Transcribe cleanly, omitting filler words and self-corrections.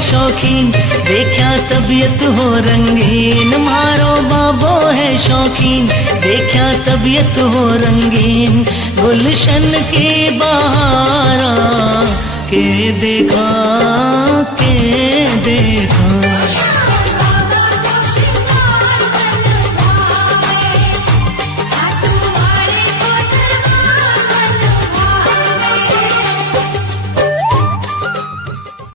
शौकीन, देखा तबीयत हो रंगीन। मारो बाबो है शौकीन, देखा तबीयत हो रंगीन। गुलशन की बहारा के देखा